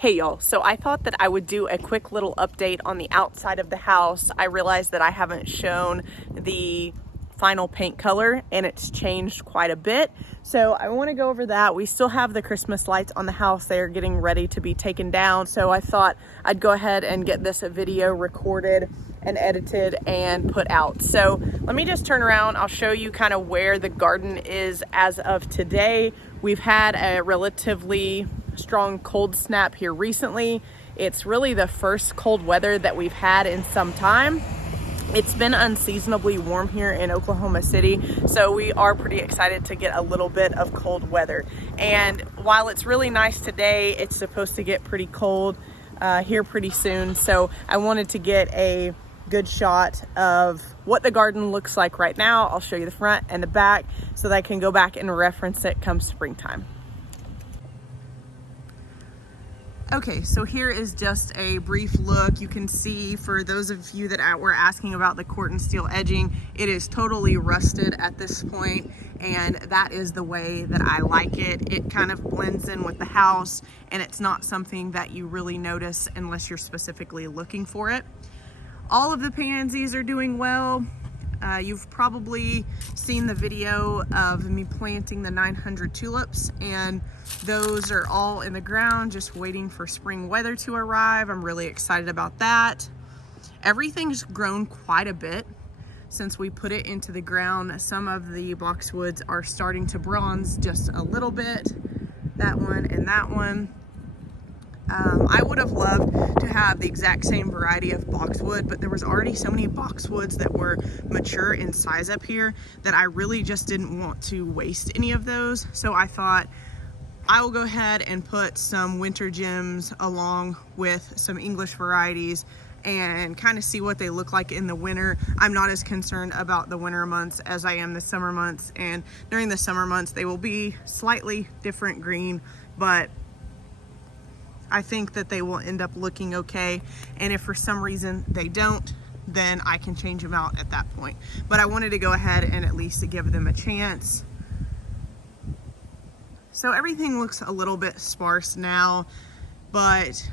Hey y'all, so I thought that I would do a quick little update on the outside of the house. I realized that I haven't shown the final paint color and it's changed quite a bit. So I want to go over that. We still have the Christmas lights on the house. They are getting ready to be taken down. So I thought I'd go ahead and get this video recorded and edited and put out. So let me just turn around. I'll show you kind of where the garden is as of today. We've had a relatively strong cold snap here recently. It's really the first cold weather that we've had in some time. It's been unseasonably warm here in Oklahoma City, so we are pretty excited to get a little bit of cold weather. And while it's really nice today, it's supposed to get pretty cold here pretty soon. So I wanted to get a good shot of what the garden looks like right now. I'll show you the front and the back so that I can go back and reference it come springtime. Okay, so here is just a brief look. You can see, for those of you that were asking about the corten steel edging, it is totally rusted at this point, and that is the way that I like it. It kind of blends in with the house, and it's not something that you really notice unless you're specifically looking for it. All of the pansies are doing well. You've probably seen the video of me planting the 900 tulips, and those are all in the ground just waiting for spring weather to arrive. I'm really excited about that. Everything's grown quite a bit since we put it into the ground. Some of the boxwoods are starting to bronze just a little bit. That one and that one. I would have loved to have the exact same variety of boxwood, but there was already so many boxwoods that were mature in size up here that I really just didn't want to waste any of those. So I thought I will go ahead and put some winter gems along with some English varieties and kind of see what they look like in the winter. I'm not as concerned about the winter months as I am the summer months, and during the summer months they will be slightly different green, but I think that they will end up looking okay. And if for some reason they don't, then I can change them out at that point. But I wanted to go ahead and at least give them a chance. So everything looks a little bit sparse now, but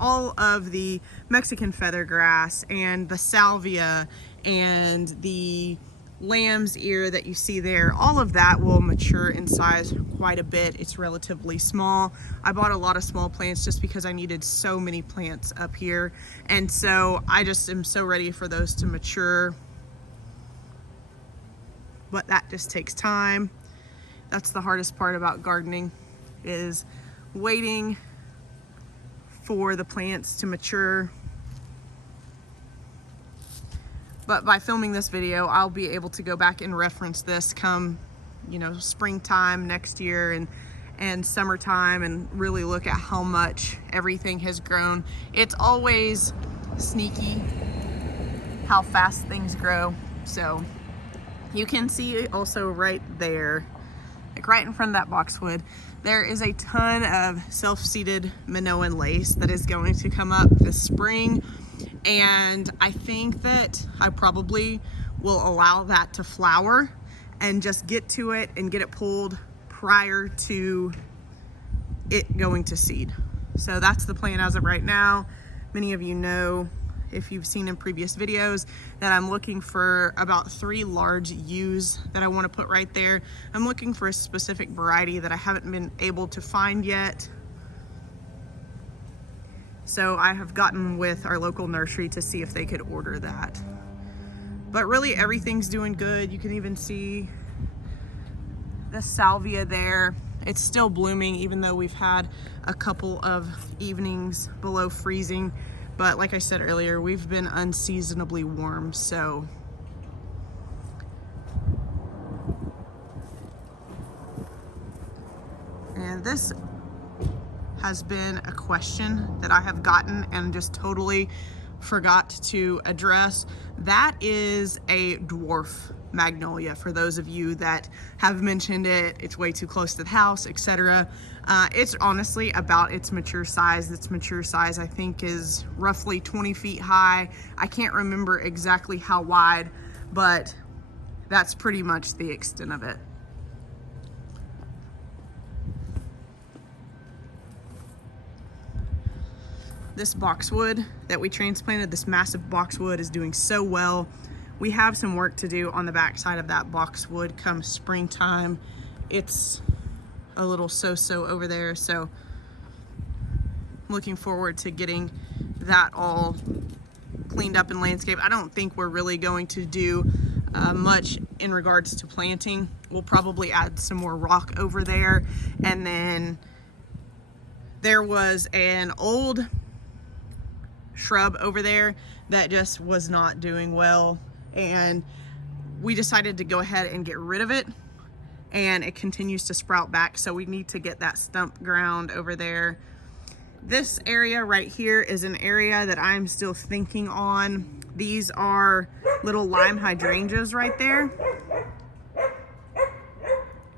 all of the Mexican feathergrass and the salvia and the lamb's ear that you see there, all of that will mature in size quite a bit. It's relatively small. I bought a lot of small plants just because I needed so many plants up here, and so I just am so ready for those to mature, but that just takes time. That's the hardest part about gardening, is waiting for the plants to mature. But by filming this video, I'll be able to go back and reference this come, you know, springtime next year and summertime, and really look at how much everything has grown. It's always sneaky how fast things grow. So you can see also right there, like right in front of that boxwood, there is a ton of self-seeded Minoan lace that is going to come up this spring. And I think that I probably will allow that to flower and just get to it and get it pulled prior to it going to seed. So that's the plan as of right now. Many of you know, if you've seen in previous videos, that I'm looking for about 3 large U's that I want to put right there. I'm looking for a specific variety that I haven't been able to find yet. So I have gotten with our local nursery to see if they could order that. But really everything's doing good. You can even see the salvia there. It's still blooming even though we've had a couple of evenings below freezing. But like I said earlier, we've been unseasonably warm, so. And this has been a question that I have gotten and just totally forgot to address. That is a dwarf magnolia, for those of you that have mentioned it. It's way too close to the house, etc. It's honestly about its mature size. Its mature size, I think, is roughly 20 feet high. I can't remember exactly how wide, but that's pretty much the extent of it. this boxwood that we transplanted, this massive boxwood, is doing so well. We have some work to do on the back side of that boxwood come springtime. It's a little so-so over there, so looking forward to getting that all cleaned up and landscaped. I don't think we're really going to do much in regards to planting. We'll probably add some more rock over there, and then there was an old shrub over there that just was not doing well, and we decided to go ahead and get rid of it, and it continues to sprout back, so we need to get that stump ground over there. This area right here is an area that I'm still thinking on. These are little lime hydrangeas right there,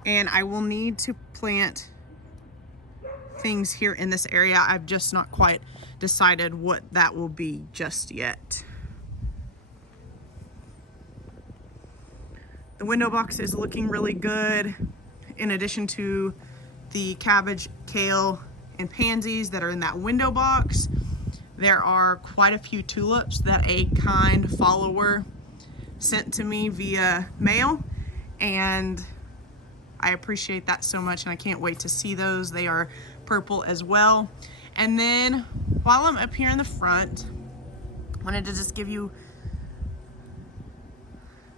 and I will need to plant things here in this area. I've just not quite decided what that will be just yet. The window box is looking really good. In addition to the cabbage, kale, and pansies that are in that window box, there are quite a few tulips that a kind follower sent to me via mail, and I appreciate that so much, and I can't wait to see those. They are purple as well. And then while I'm up here in the front, I wanted to just give you,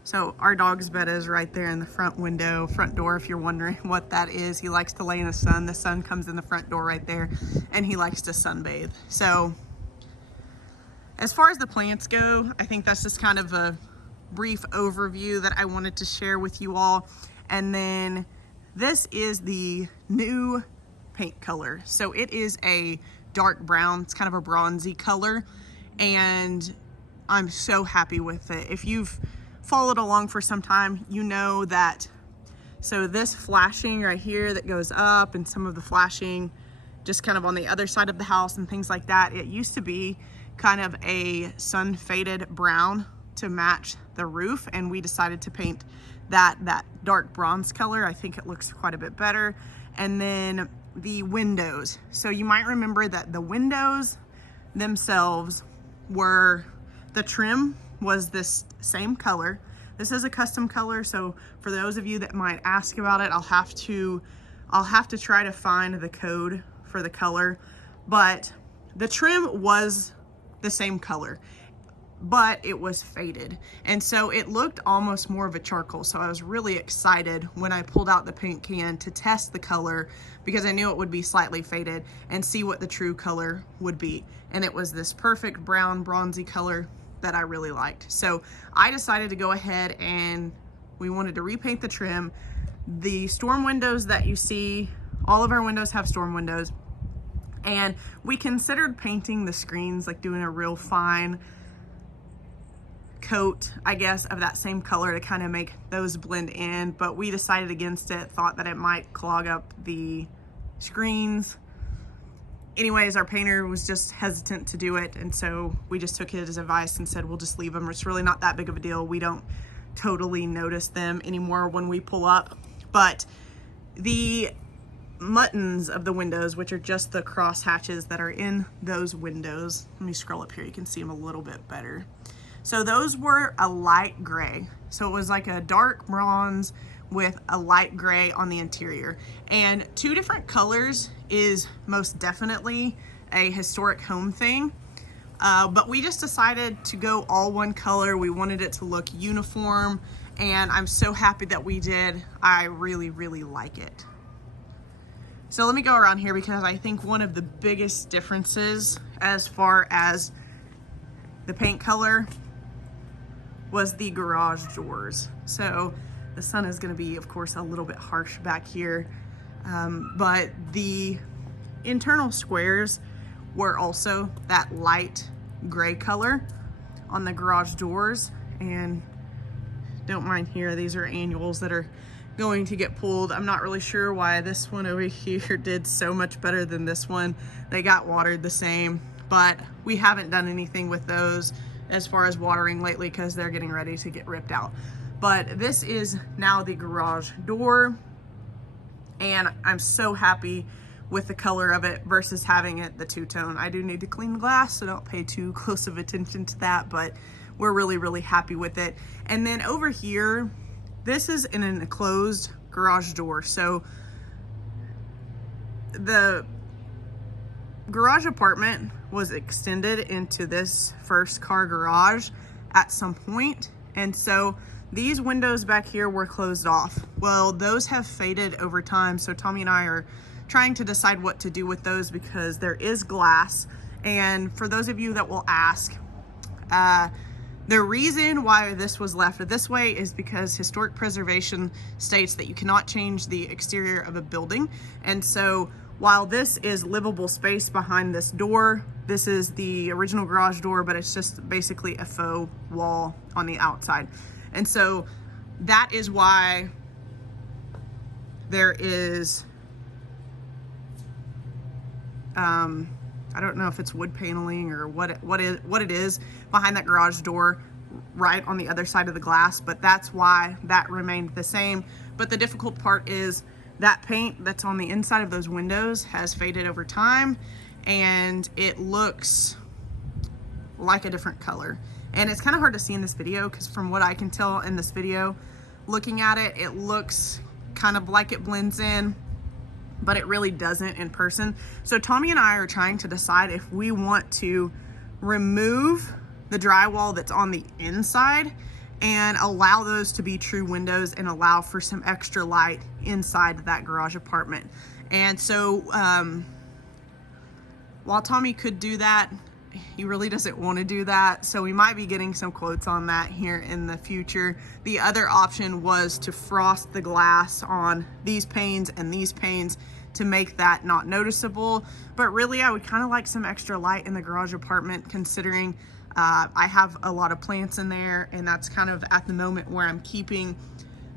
so our dog's bed is right there in the front window, front door, if you're wondering what that is. He likes to lay in the sun. The sun comes in the front door right there, and he likes to sunbathe. So as far as the plants go, I think that's just kind of a brief overview that I wanted to share with you all. And then this is the new paint color. So it is a dark brown. It's kind of a bronzy color, and I'm so happy with it. If you've followed along for some time, you know that, so this flashing right here that goes up, and some of the flashing just kind of on the other side of the house and things like that, it used to be kind of a sun faded brown to match the roof, and we decided to paint that dark bronze color. I think it looks quite a bit better. And then the windows, so you might remember that the windows themselves were, the trim was this same color. This is a custom color, so for those of you that might ask about it, I'll have to try to find the code for the color, but the trim was the same color, but it was faded, and so it looked almost more of a charcoal. So I was really excited when I pulled out the paint can to test the color, because I knew it would be slightly faded, and see what the true color would be. And it was this perfect brown bronzy color that I really liked. So I decided to go ahead, and we wanted to repaint the trim. The storm windows that you see, all of our windows have storm windows, and we considered painting the screens, like doing a real fine coat, I guess, of that same color to kind of make those blend in, but we decided against it, thought that it might clog up the screens. Anyways, our painter was just hesitant to do it, and so we just took his advice and said, we'll just leave them. It's really not that big of a deal. We don't totally notice them anymore when we pull up. But the muttons of the windows, which are just the cross hatches that are in those windows, let me scroll up here, you can see them a little bit better. So those were a light gray. So it was like a dark bronze with a light gray on the interior. And two different colors is most definitely a historic home thing. But we just decided to go all one color. We wanted it to look uniform, and I'm so happy that we did. I really, really like it. So let me go around here, because I think one of the biggest differences as far as the paint color was the garage doors. So the sun is going to be, of course, a little bit harsh back here, but the internal squares were also that light gray color on the garage doors. And don't mind here, these are annuals that are going to get pulled. I'm not really sure why this one over here did so much better than this one. They got watered the same, but we haven't done anything with those as far as watering lately, because they're getting ready to get ripped out. But this is now the garage door, and I'm so happy with the color of it versus having it the two-tone. I do need to clean the glass, so don't pay too close of attention to that, but we're really, really happy with it. And then over here, this is in an enclosed garage door. So the garage apartment was extended into this first car garage at some point, and so these windows back here were closed off. Well, those have faded over time, so Tommy and I are trying to decide what to do with those because there is glass. And for those of you that will ask, the reason why this was left this way is because historic preservation states that you cannot change the exterior of a building. And so while this is livable space behind this door, this is the original garage door, but it's just basically a faux wall on the outside. And so that is why there is, I don't know if it's wood paneling or what it is behind that garage door right on the other side of the glass, but that's why that remained the same. But the difficult part is that paint that's on the inside of those windows has faded over time, and it looks like a different color. And it's kind of hard to see in this video because from what I can tell in this video, looking at it, it looks kind of like it blends in, but it really doesn't in person. So Tommy and I are trying to decide if we want to remove the drywall that's on the inside and allow those to be true windows and allow for some extra light inside that garage apartment. And so while Tommy could do that, he really doesn't want to do that. So we might be getting some quotes on that here in the future. The other option was to frost the glass on these panes and these panes to make that not noticeable. But really, I would kind of like some extra light in the garage apartment, considering I have a lot of plants in there, and that's kind of at the moment where I'm keeping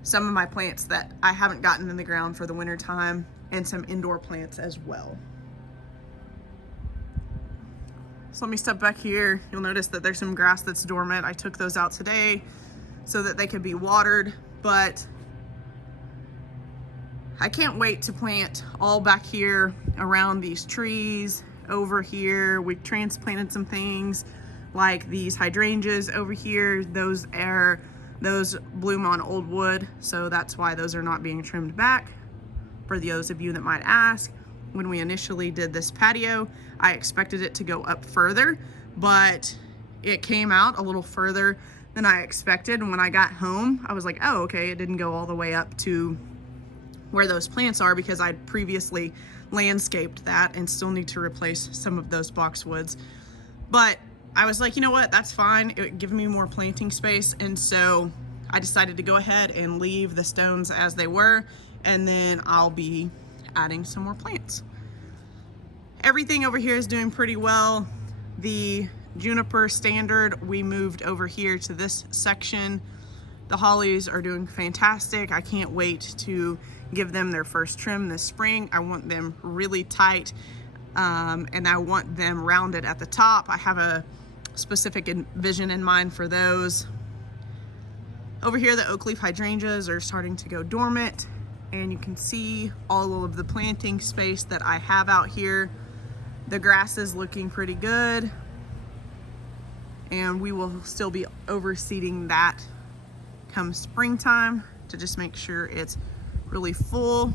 some of my plants that I haven't gotten in the ground for the winter time, and some indoor plants as well. So let me step back here. You'll notice that there's some grass that's dormant. I took those out today so that they could be watered, but I can't wait to plant all back here around these trees. Over here, we transplanted some things like these hydrangeas over here. Those bloom on old wood, so that's why those are not being trimmed back. For those of you that might ask, when we initially did this patio, I expected it to go up further, but it came out a little further than I expected. And when I got home, I was like, oh, okay, it didn't go all the way up to where those plants are, because I'd previously landscaped that and still need to replace some of those boxwoods. But I was like, you know what, that's fine. It would give me more planting space. And so I decided to go ahead and leave the stones as they were, and then I'll be adding some more plants. Everything over here is doing pretty well. The juniper standard, we moved over here to this section. The hollies are doing fantastic. I can't wait to give them their first trim this spring. I want them really tight, and I want them rounded at the top. I have a specific vision in mind for those. Over here, the oak leaf hydrangeas are starting to go dormant, and you can see all of the planting space that I have out here. The grass is looking pretty good, and we will still be overseeding that come springtime to just make sure it's really full.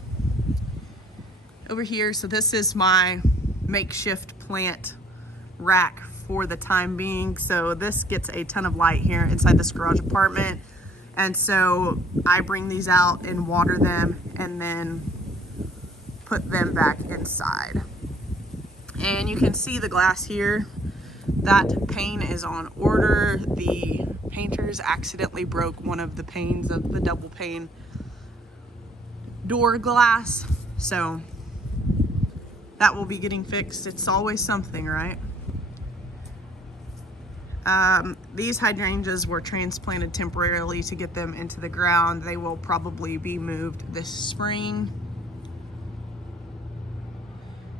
Over here, so this is my makeshift plant rack for the time being. So this gets a ton of light here inside this garage apartment. And so I bring these out and water them and then put them back inside. And you can see the glass here. That pane is on order. The painters accidentally broke one of the panes of the double pane door glass. So that will be getting fixed. It's always something, right? These hydrangeas were transplanted temporarily to get them into the ground. They will probably be moved this spring.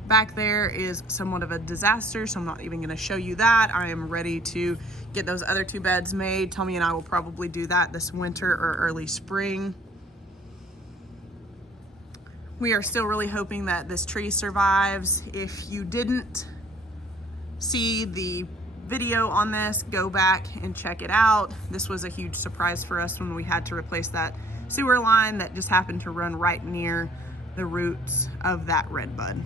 Back there is somewhat of a disaster, so I'm not even going to show you that. I am ready to get those other two beds made. Tommy and I will probably do that this winter or early spring. we are still really hoping that this tree survives. If you didn't see the video on this, go back and check it out. This was a huge surprise for us when we had to replace that sewer line that just happened to run right near the roots of that redbud.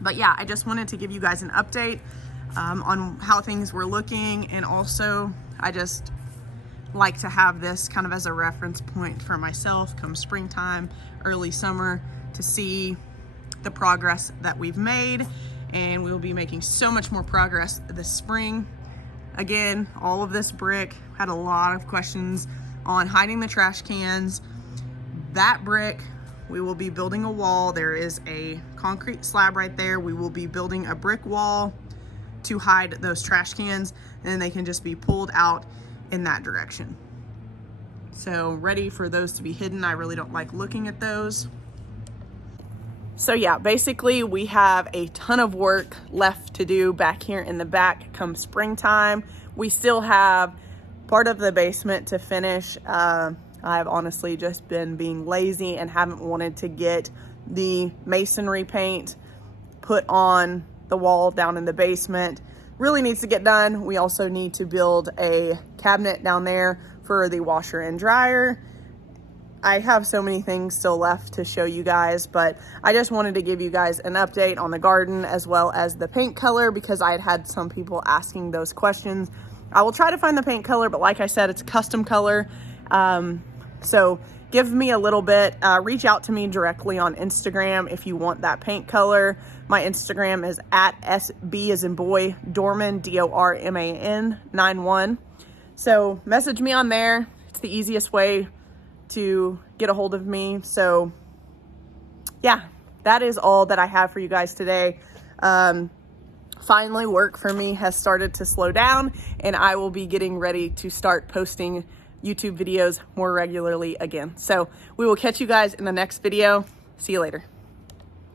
But yeah, I just wanted to give you guys an update on how things were looking, and also I just like to have this kind of as a reference point for myself come springtime, early summer, to see the progress that we've made, and we'll be making so much more progress this spring. Again, all of this brick, had a lot of questions on hiding the trash cans. That brick, we will be building a wall. There is a concrete slab right there. We will be building a brick wall to hide those trash cans, and they can just be pulled out in that direction. So ready for those to be hidden. I really don't like looking at those. So yeah, basically we have a ton of work left to do back here in the back come springtime. We still have part of the basement to finish. I've honestly just been being lazy and haven't wanted to get the masonry paint put on the wall down in the basement. Really needs to get done. We also need to build a cabinet down there for the washer and dryer. I have so many things still left to show you guys, but I just wanted to give you guys an update on the garden as well as the paint color, because I had some people asking those questions. I will try to find the paint color, but like I said, it's a custom color. So give me a little bit, reach out to me directly on Instagram if you want that paint color. My Instagram is at SB as in boy, Dorman, DORMAN 91. So message me on there. It's the easiest way to get a hold of me. So yeah, that is all that I have for you guys today. Finally, work for me has started to slow down, and I will be getting ready to start posting YouTube videos more regularly again. So we will catch you guys in the next video. See you later.